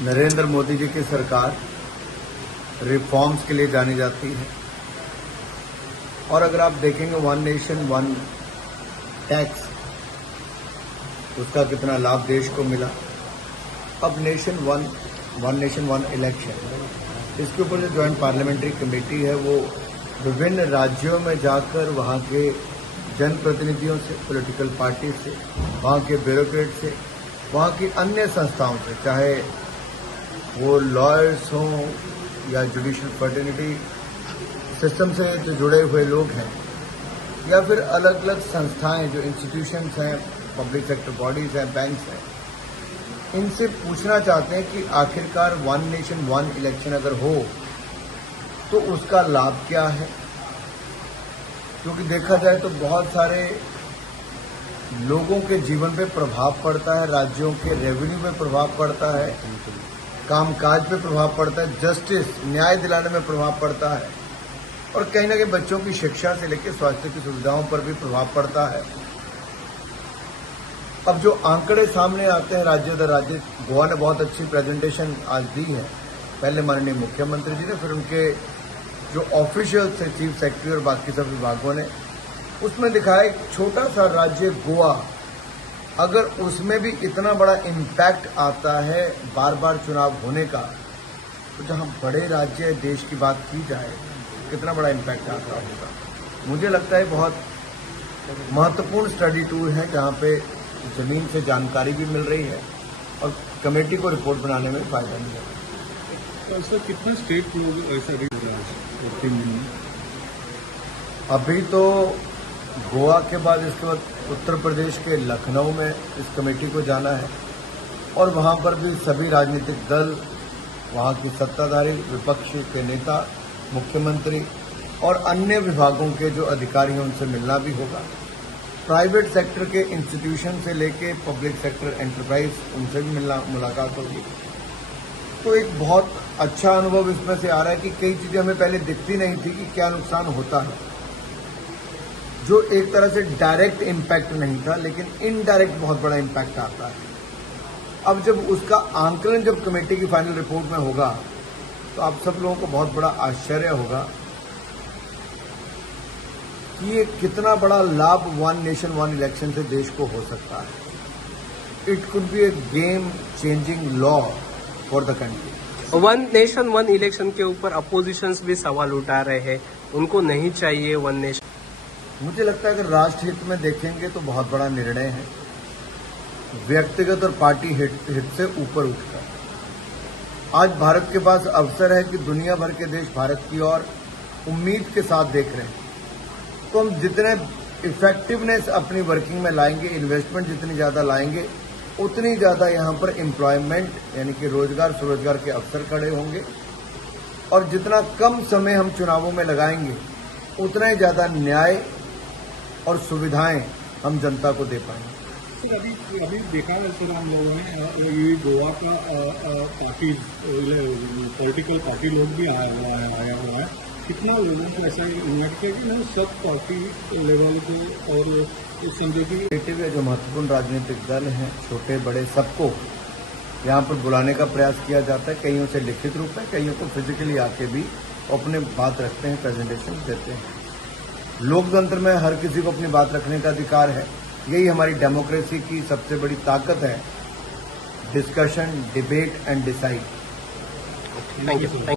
नरेंद्र मोदी जी की सरकार रिफॉर्म्स के लिए जानी जाती है और अगर आप देखेंगे वन नेशन वन टैक्स उसका कितना लाभ देश को मिला। अब वन नेशन वन इलेक्शन इसके ऊपर जो ज्वाइंट पार्लियामेंट्री कमेटी है वो विभिन्न राज्यों में जाकर वहाँ के जनप्रतिनिधियों से, पॉलिटिकल पार्टी से, वहाँ के ब्यूरोक्रेट से, वहाँ की अन्य संस्थाओं से, चाहे वो लॉयर्स हों या जुडिशियल फर्टिलिटी सिस्टम से जो जुड़े हुए लोग हैं या फिर अलग अलग संस्थाएं जो इंस्टीट्यूशंस हैं, पब्लिक सेक्टर बॉडीज हैं, बैंक्स हैं, इनसे पूछना चाहते हैं कि आखिरकार वन नेशन वन इलेक्शन अगर हो तो उसका लाभ क्या है। क्योंकि देखा जाए तो बहुत सारे लोगों के जीवन पे प्रभाव पड़ता है, राज्यों के रेवेन्यू पे प्रभाव पड़ता है, कामकाज पे प्रभाव पड़ता है, जस्टिस न्याय दिलाने में प्रभाव पड़ता है और कहीं ना कहीं बच्चों की शिक्षा से लेकर स्वास्थ्य की सुविधाओं पर भी प्रभाव पड़ता है। अब जो आंकड़े सामने आते हैं राज्य दर राज्य, गोवा ने बहुत अच्छी प्रेजेंटेशन आज दी है, पहले माननीय मुख्यमंत्री जी ने, फिर उनके जो ऑफिशियल्स थे, चीफ सेक्रेटरी और बाकी सब विभागों ने, उसमें दिखाया एक छोटा सा राज्य गोवा, अगर उसमें भी इतना बड़ा इम्पैक्ट आता है बार बार चुनाव होने का, तो जहां बड़े राज्य देश की बात की जाए कितना बड़ा इम्पैक्ट आता होगा। मुझे लगता है बहुत महत्वपूर्ण स्टडी टूर है जहां पे जमीन से जानकारी भी मिल रही है और कमेटी को रिपोर्ट बनाने में फायदा मिलेगा। तो सर कितना स्टेट लोग ऐसा अभी तो गोवा के बाद इसके बाद उत्तर प्रदेश के लखनऊ में इस कमेटी को जाना है और वहां पर भी सभी राजनीतिक दल, वहां की सत्ताधारी, विपक्ष के नेता, मुख्यमंत्री और अन्य विभागों के जो अधिकारी हैं उनसे मिलना भी होगा। प्राइवेट सेक्टर के इंस्टीट्यूशन से लेके पब्लिक सेक्टर एंटरप्राइज, उनसे भी मुलाकात होगी। तो एक बहुत अच्छा अनुभव इसमें से आ रहा है कि कई चीजें हमें पहले दिखती नहीं थी कि क्या नुकसान होता है, जो एक तरह से डायरेक्ट इम्पैक्ट नहीं था लेकिन इनडायरेक्ट बहुत बड़ा इम्पैक्ट आता है। अब जब उसका आंकलन जब कमेटी की फाइनल रिपोर्ट में होगा तो आप सब लोगों को बहुत बड़ा आश्चर्य होगा कि ये कितना बड़ा लाभ वन नेशन वन इलेक्शन से देश को हो सकता है। It could be A game changing law for the country. One nation one election के ऊपर अपोजिशंस भी सवाल उठा रहे हैं, उनको नहीं चाहिए वन नेशन। मुझे लगता है अगर राष्ट्र हित में देखेंगे तो बहुत बड़ा निर्णय है, व्यक्तिगत और पार्टी हित से ऊपर उठकर। आज भारत के पास अवसर है कि दुनिया भर के देश भारत की ओर उम्मीद के साथ देख रहे हैं, तो हम जितने इफेक्टिवनेस अपनी वर्किंग में लाएंगे, इन्वेस्टमेंट जितनी ज्यादा लाएंगे, उतनी ज्यादा यहाँ पर एम्प्लॉयमेंट यानी कि रोजगार स्वरोजगार के अवसर खड़े होंगे और जितना कम समय हम चुनावों में लगाएंगे उतना ही ज्यादा न्याय और सुविधाएं हम जनता को दे पाएंगे। अभी देखा है सर, हम लोगों ने ये गोवा का पार्टी पॉलिटिकल पार्टी लोग भी आया हुआ है, कितना लोगों को ऐसा इन्वाइट किया कि सब पार्टी लेवल को और उस संदेश जो महत्वपूर्ण राजनीतिक दल हैं, छोटे बड़े, सबको यहाँ पर बुलाने का प्रयास किया जाता है। कईयों से लिखित रूप में, कईयों को फिजिकली आके भी अपने बात रखते हैं, प्रेजेंटेशन देते हैं। लोकतंत्र में हर किसी को अपनी बात रखने का अधिकार है, यही हमारी डेमोक्रेसी की सबसे बड़ी ताकत है, discussion, debate and decide. Thank you.